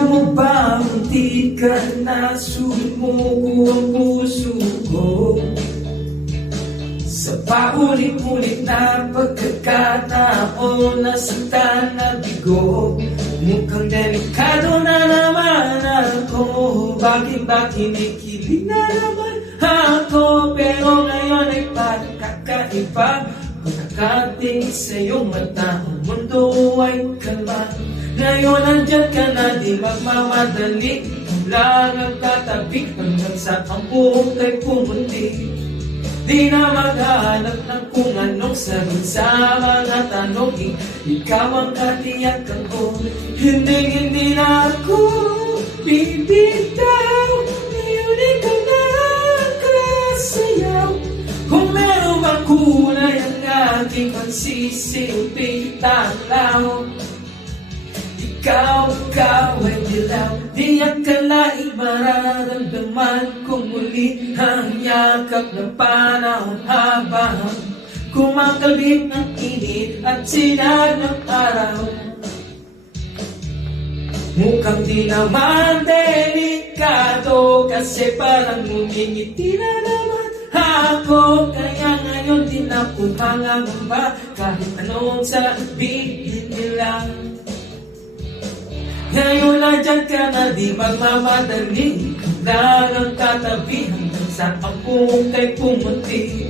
Alam mo ba hindi ka na sumuko ang puso ko? Sa paulit-ulit na pagkakataon, nasaktan na bigo. Mukhang delikado na naman ako. Bakit ba kinikilig na naman ako? Pero ngayon ay parang kakaiba. Pagkakatingin sa iyong mata, ang mundo ay kalma. Ngayon nandyan ka na, di magmamadali. Ikaw lang ang tatabi hanggang sa ang buong kay pumuti. Di na maghahanap ng kung anong sagot sa mga tanong. Ikaw ang katiyakan ko. Hindi na ako bibitaw. Ngayon ikaw na ang kasayaw. Kung meron bang kulay ang aking pagsisilbi tanglaw. Ikaw ay dilaw. Di akalaing mararamdaman kung muli ang yakap ng panahon habang kumakalip ng init at sinag ng araw. Mukhang di naman delikado kasi parang ngumingiti na naman ako. Kaya ngayon din ako pangangamba kahit anong sabihin nila. Ngayon nandyan ka na, di magmamadali. Ikaw lang ang katabi hanggang sa ang buong kay pumuti.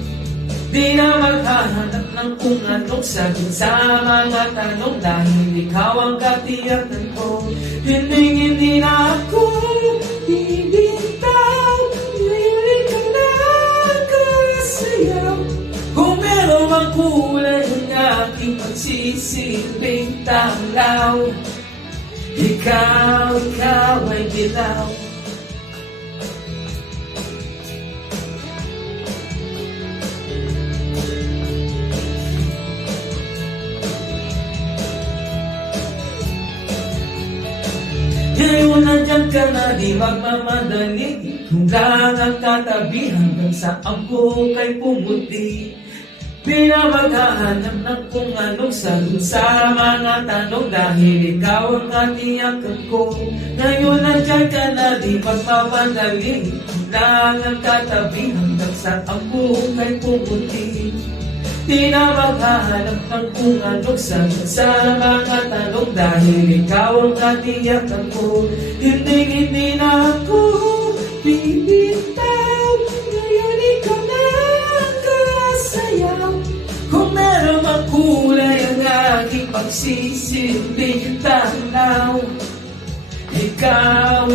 Di na maghahanap ng kung anong sagot sa mga tanong dahil ikaw ang katiyakan ko. Hindi na ako bibitaw. Ngayon ikaw na ang kasayaw. Kung meron mang kulay ang aking pagsisilbing tanglaw. Ikaw ay dilaw. Ngayon nandyan ka na, di magmamadali. Kung lang ang tatabi hanggang sa ang buong kay pumuti. Di na maghahanap ng kung anong sagot sa mga tanong dahil ikaw ang katiyakan ko. Ngayon nandyan ka na, di magmamadali. Kung lang ang tatabi hanggang sa ang buong kay pumuti. Di na maghahanap ng kung anong sagot sa mga tanong dahil ikaw ang katiyakan ko. Hindi na ako bibitaw. Ngayon ikaw na ang kasayaw. Kung meron mang kulay ang aking pagsisilbing tanaw. Ikaw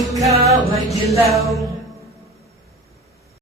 ay dilaw.